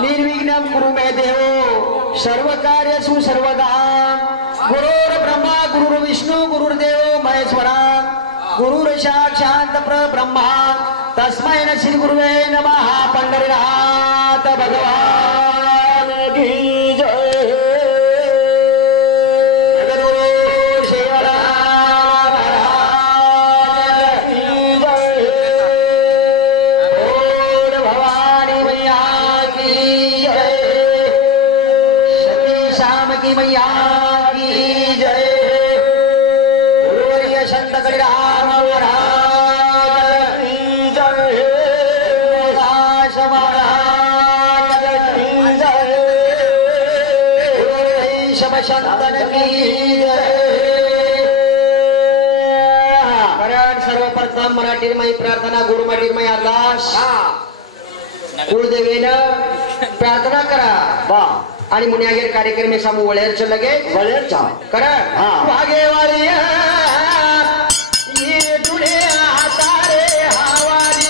निर्विघ्नं कुरु मे देव सर्व कार्येषु सर्वदा गुरुर् ब्रह्मा गुरुर्विष्णु गुरुर्देव महेश्वरा गुरुर् साक्षात् परब्रह्मा तस्मै श्री गुरुवे नमः पंढरीनाथ भगवान की जय मैया की जय गुरुवर्य संत कलिराम महाराज की जय दास महाराज की जय गुरुवर्य सब संतन की जय कारण सर्वप्रथम मराठीमय प्रार्थना गुरुमठीमय अरदास कुलदेवीनं प्रार्थना करा बा आणि मुनियागेर कार्यक्रम में सामू वळेरच लगे वळेरच करा वागे वाली ये दुनिया तारे हवाली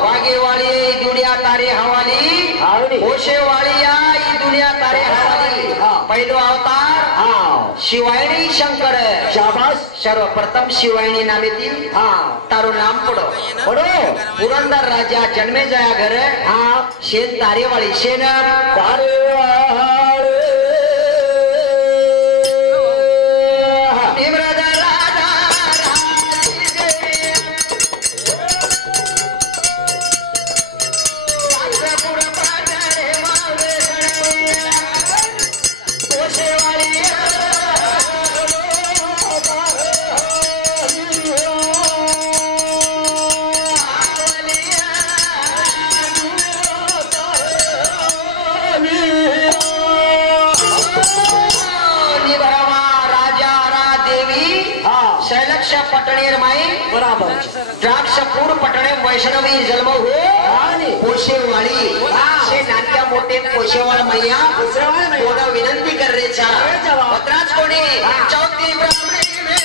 वागे वाली ये दुनिया शिवायणी शंकर शाबास सर्वप्रथम शिवायणी नामेतील तारो नाम पडो पडो पुरंदर राजा जन्मे जया घर शेन तारेवाळी शेन द्राक्षपूर पटणे वैष्णवी जन्म हो पोशेवाळी से नाट्या मोठे पोशेवाळ मैया थोडा विनंती कर रे चा पत्राच कोणी चौथी ब्राह्मणी में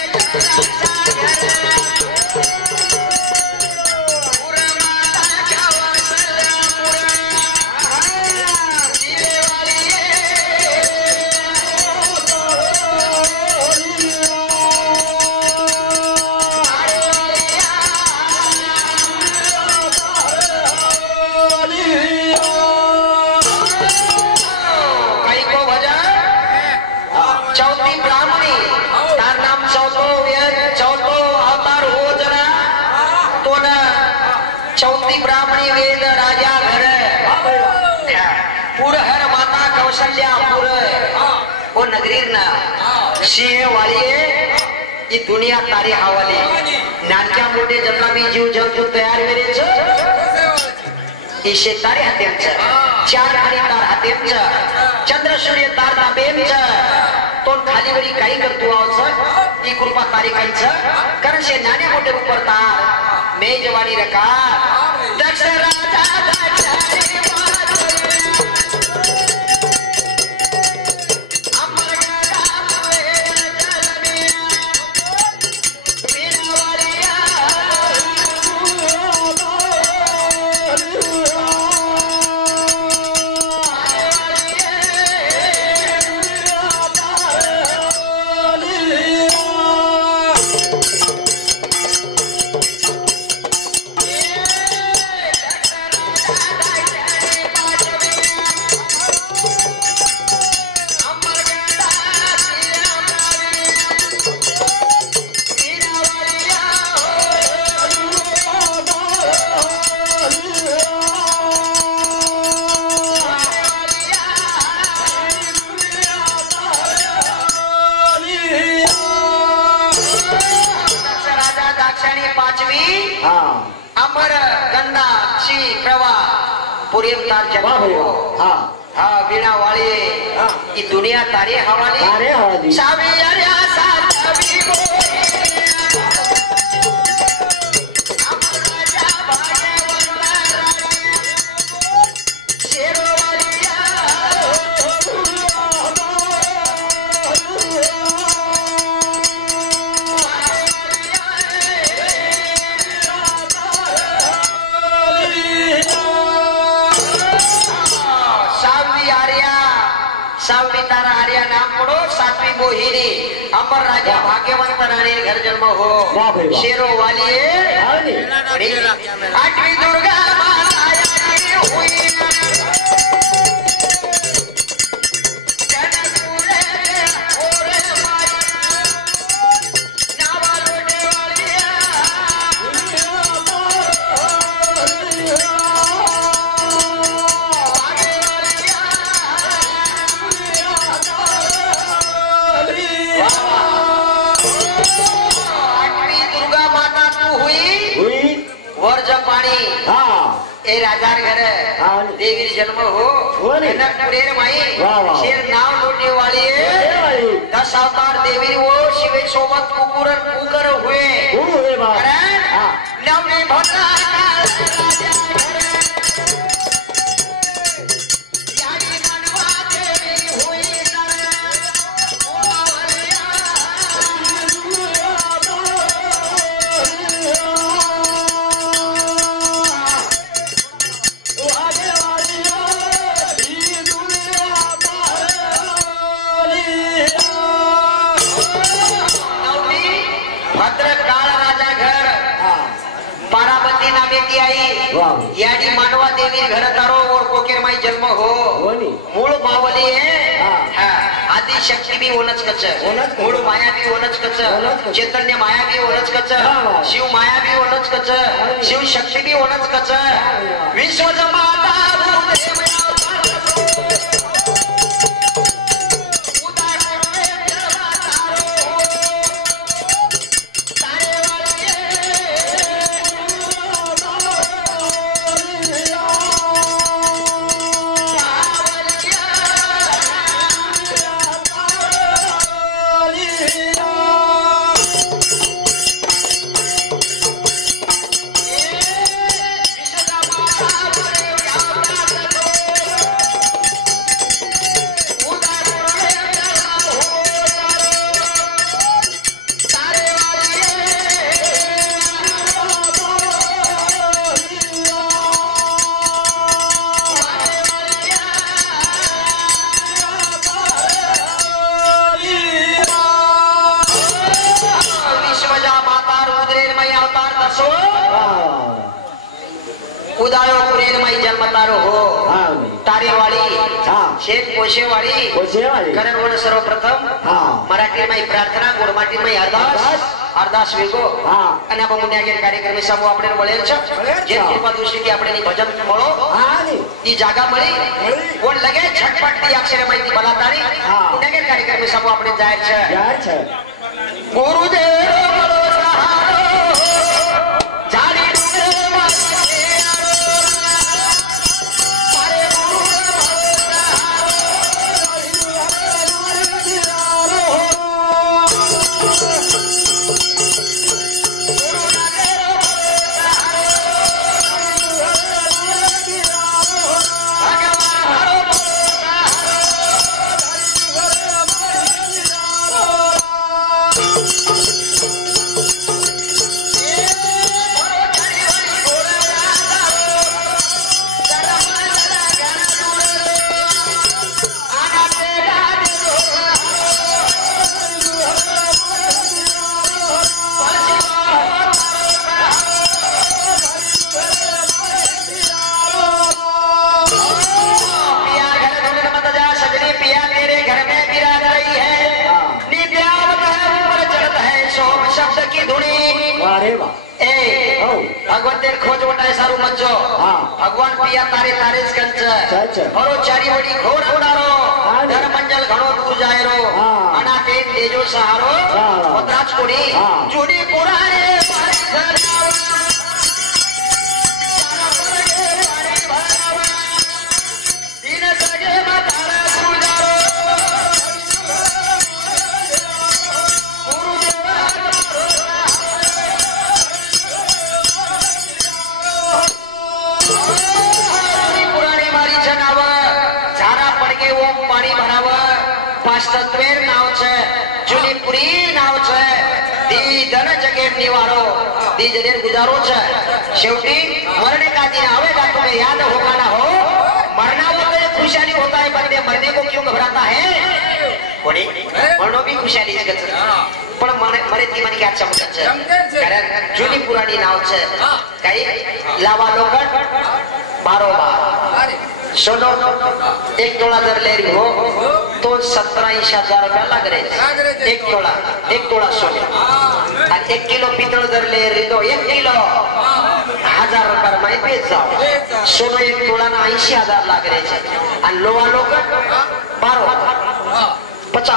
ये दुनिया तारी हवाली नानक्या मोठे जतना भी जीव जंतु तयार वेरेच इशे तारे हातेंच चार खाली तार हातेंच चंद्र सूर्य तार ताबेंच तोन खालीवरी काही करतो आवच ही कृपा तारी काहीच कारण शे नाने मोठे ऊपर तार मे जवानी रका दक्ष राजा अमर गंगा शी प्रवाह पुरेम तार जन्म हो हा बिना वाले की दुनिया तारे हवाले सावी अरे साथ मोहिनी अमर राजा भाग्यवंत रानी घर जन्म हो शेरों वाली 8वीं दुर्गा हुई राजार घर देवी जन्म हो पुरेर माई शेर नाव लूटने वाली 10 अवतार देवी वो शिवे सोबत कुकर हुए नवनी भद्रा यानी मानवा देवी घर दारो और कोकेर माई जन्म हो मूळ मावली है आदि शक्ती भी ओनच कच मूळ माया भी ओनच कच चैतन्य माया भी ओनच कच शिव माया भी ओनच कच शिव शक्ती भी ओनच कच विश्व जमाता सर्वप्रथम मराठी में प्रार्थना गुरमाटी में अरदास वेगो અને આ મુન્યાગેર કાર્યક્રમ સમૂહ આપણે મળેલ છે જે કૃપા દૃષ્ટિ થી આપણે ભજન મળો ઈ જાગા મળી કોણ લગે झटपट दी अक्षर माहिती बलातारी मुन्यागेर कार्यक्रम समूह આપણે જાહેર છે गुरुदेव बलो सहारो जारी भगवान पिया तारे तारे कंच और चारी वडी घोर उडारो धर मंजल घणो दूर जायरो अनाते तेजो सहारो पत्राच कोडी जोडी पुरारे के ओम पाणी भरावं पास्तत्वेर नाव છે જૂની પુરી નાવ છે दी धन जगे निवारो दी जनेर गुजारो છે शेवटी मरने का दिन आवेगा तुम्हें याद होगा ना हो मरना वो तो एक खुशहाली होता है बंदे मरने को क्यों घबराता है कोणी मरणो भी खुशहाली च गच पण मरे ती मन क्या चमकत છે कारण જૂની पुरानी नाव છે काही लावा लोकट बारोबार सोनो एक तोड़ा जर ले रही हो तो 17-80,000 रुपया लग रहे एक तोड़ा सोने और 1 किलो पीतल जर ले रही तो 1 किलो 1000 रुपया में बेच जाओ सोनो एक तोड़ा ना 80,000 लग रहे और लोवा लोक 12 पचा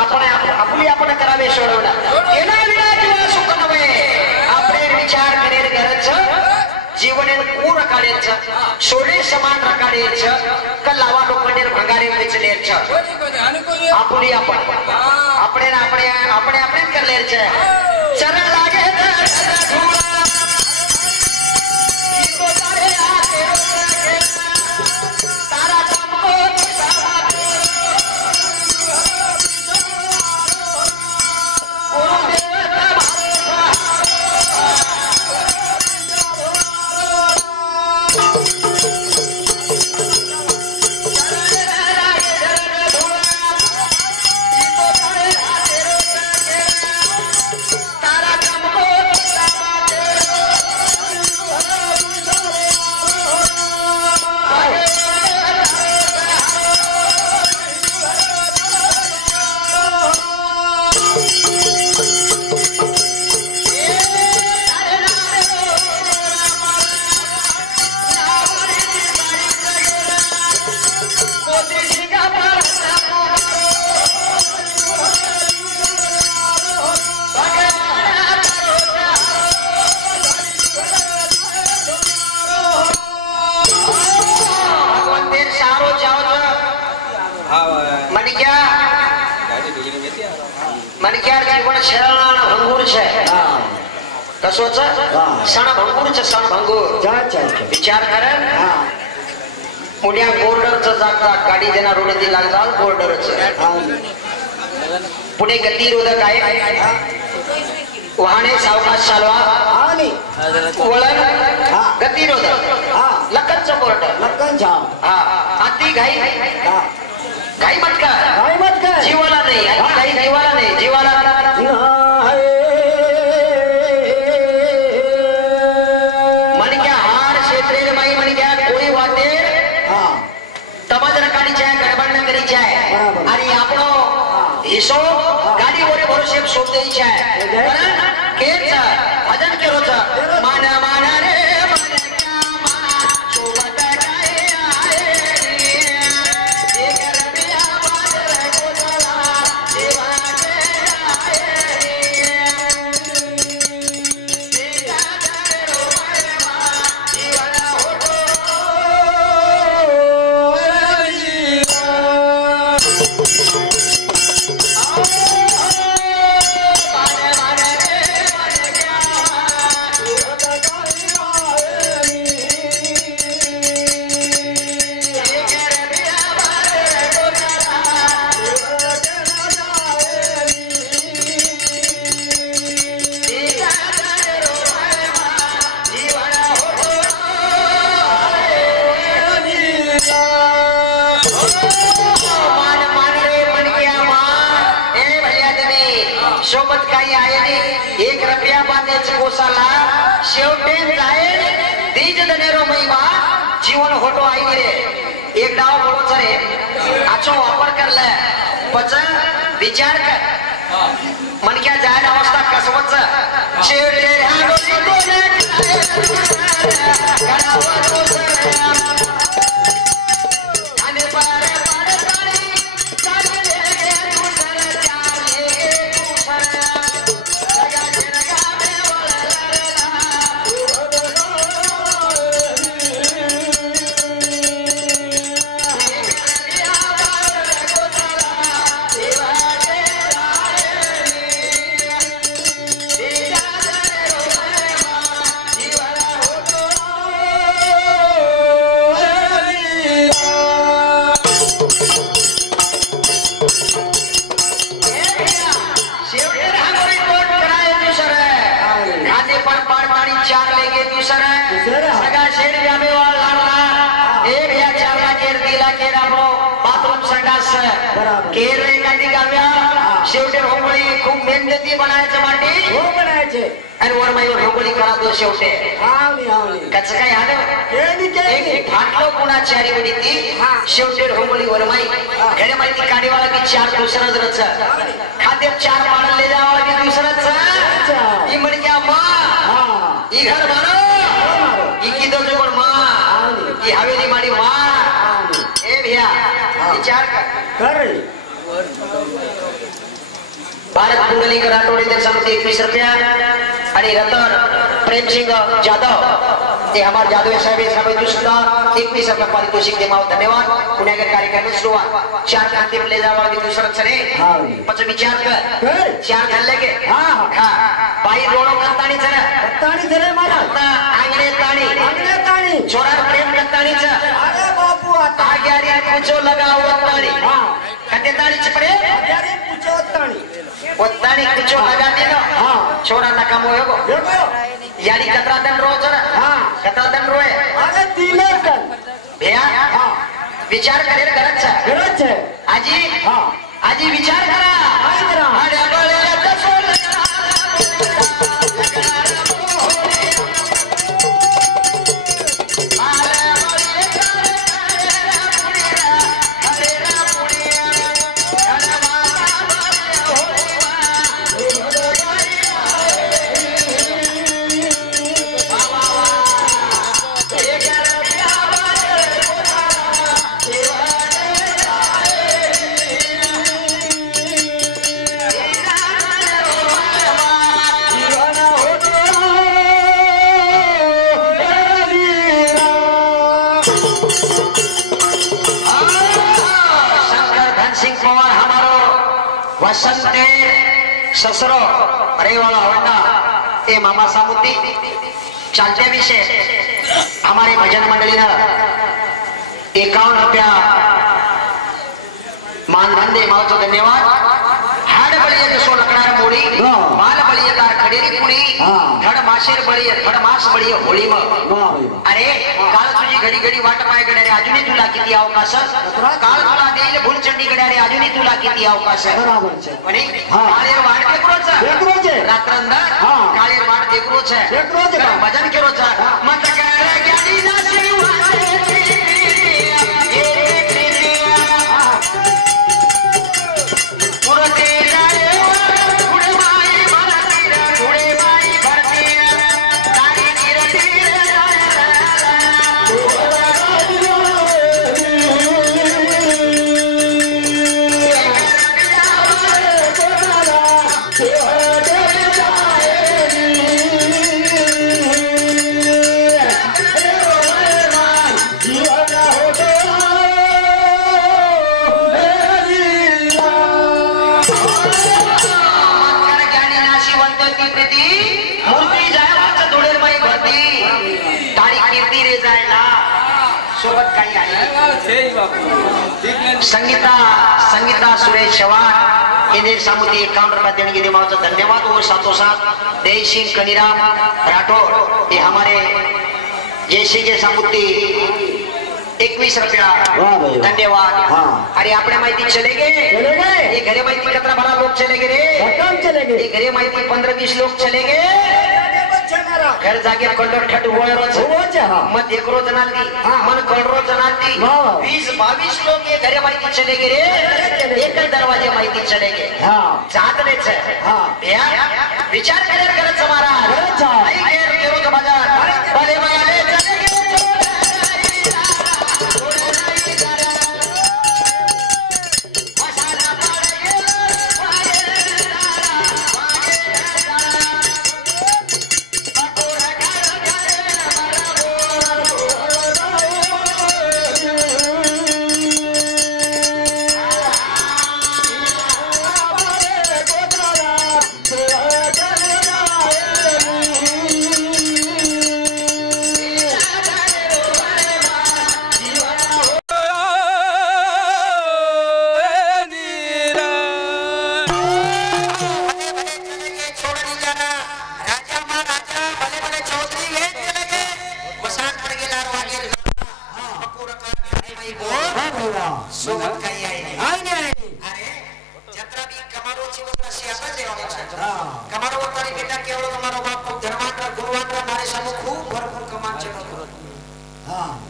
आपली आपण करावे सोडवला एना विना जीवा सुख नवे आपले विचार करेर गरज जीवने पूर रकाडेच सोडे समान रकाडेच कलावा लोखंडेर भंगारे वेचलेच आपली आपण आपणे आपणे करलेच चरा लागे धूळा तो तारे आते तारा चमको विचार करेन पुण्या बोर्डरचं जाग गाडी देणार रोड ती लागतात बोर्डरचं पुणे गतिरोधक आहे वाहने सावकाश चालवा वळण गतिरोधक लक्कनचं बोर्ड हा अति घाई मत कर जीवाला नाही घाई जीवाला नाही जीवाला गाड़ी वोरे भरोसे सोच देई छे कारण केच भजन केरो छ मान मान रे मन क्या मान सोबत गाए आए रे एक रबिया बादर गोदला देवा के आए रे देखा करो मरवा जीवन होतो सोबत काही आहे नाही 1 रुपया बांधेच गोसाला शेवटे जाईल दीज दनेरो महिमा जीवन होतो आई रे एक डाव बोलो चरे आचो वापर करला पच विचार कर मन क्या जाहिर अवस्था कसवच शेवटे ह्या डोली बाबरो बाथरूम संडास केर रे कांदी गाव्या शेवटे होंगळी खूप मेहनती बनायचं माटी हो बनायचे आणि वर माई होंगळी करा दो शेवटे आवली कच काय हाड एक फाटलो कुणा चारी वडी ती शेवटे होंगळी वर माई घरे माहिती काडीवाला की चार दुसरंच रच खाद्य चार पाडले जावा की दुसरंच ई म्हण क्या मा ई घर मारो ई की दो जोड मा ई हवेली माडी मा ए भैया विचार कर भारत पुंडलिक राठोड इधर समती 21 रुपया आणि रतन प्रेमसिंह जाधव ते हमारे जाधव साहेब साहेब दुसरा 21 रुपया पारितोषिक देमाव धन्यवाद पुण्याकर कार्यक्रम सुरुवात चार कांदे प्ले जावा की दुसरा चले पच विचार कर चार घालले के हां बाई रोडो कत्तानी चला मला आंगणे ताणी छोरा प्रेम कत्तानी च अरे बापू आता ग्यारी कुचो लगाव ताणी कते ताणी च प्रेम ग्यारी कुचो ताणी ओताणी कुचो लगा देनो छोरा नकामो हेगो यानी कतरा दंड रोज कतरा दंड रोए अरे 3 दंड भैया विचार करे गरज छे आजी विचार करा अरे बळे वसंते ससरो रेवाला होंडा ए मामा सामुद्दी चालते विषय हमारे भजन मंडली ने 51 रुपया मानधन दे मावतो धन्यवाद हाड बळिये जसो लकडार मोडी माल बळिये दार खडेरी पुडी धड माशेर बळिये धड मास बळिये होळी मग अरे काल तुझी घडी घडी वाट पाय गड्या रे अजूनही तुला किती अवकाश काल तुला देईल भूलचंडी गड्या रे अजूनही तुला किती अवकाश म्हणे काळेर वाट देखरोच रात्रंदर काळेर वाट देखरोच भजन केरोच मत कर ज्ञानी नासी वाटे संगीता सुरेश चव्हाण इधर सामुदी 51 रुपया देने के लिए बहुत धन्यवाद और साथों साथ देश सिंह कनीराम राठौर ये हमारे जैसे के सामुदी 21 रुपया धन्यवाद अरे अपने माहिती चले गए ये घरे माहिती कितना बड़ा लोग चले गए ये घरे माहिती 15-20 लोग चले गए घर जागे कंडर ठट होय रोज मत एक रोज जनाती मन कल रोज जनाती 20-22 लोग ये घरे माहिती चले गए एक दरवाजे माहिती चले गए चाहतले छे भैया विचार करे समारा आई घेर केरो का बाजार भले माले चले गए सोबत काही आहे नाही. अरे जत्रा बी कमारोची गोष्ट अशी आता जेवण कमारो वतारी बेटा केवळ कमारो बाप खूप धर्मांतर गुरुवांतर मारे समूह खूप भरपूर कमांचे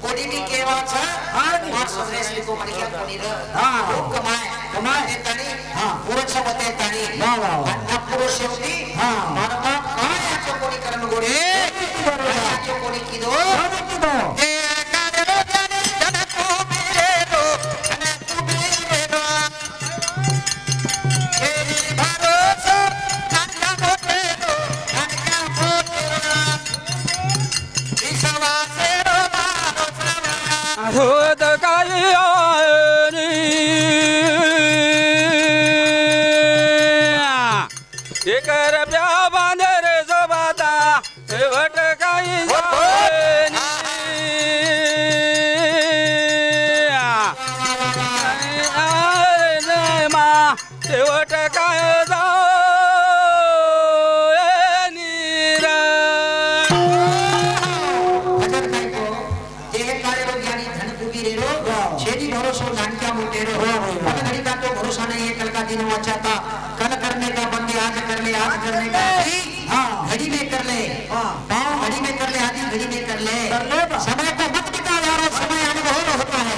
कोणी बी केवाचा माणूस रेसली को म्हणजे कोणी खूप कमाय ते तणी पुरुष सोबत आहे तणी आणि पुरुष शेवटी मानवा काय याचं कोणी करण गोडे याचं कोणी किदो ते काढलो जाने जन तू बिरेरो आणि तू बिरेरो तेरी भरोसा नाका मोटेरो नाका मोटेरो विश्वासेरो होत काही एकर प्या बांधर सोबाता शेवट काही मा शेवट काय जाऊ भरोसा नहीं है कल का दिन वो अच्छा था कल करने का बंदे आज कर ले आज करने का घड़ी में कर ले घड़ी में कर ले आधी घड़ी में कर ले समय को मत बिता यार समय अनुभव होता है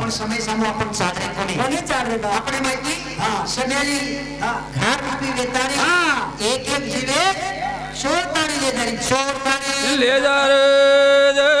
पण समय सामू आपण चालरे कोणी चालरे अपने माहिती सगळी घर रूपी वेतारी एक एक जीवे चोर ताणी ले जारी ले जा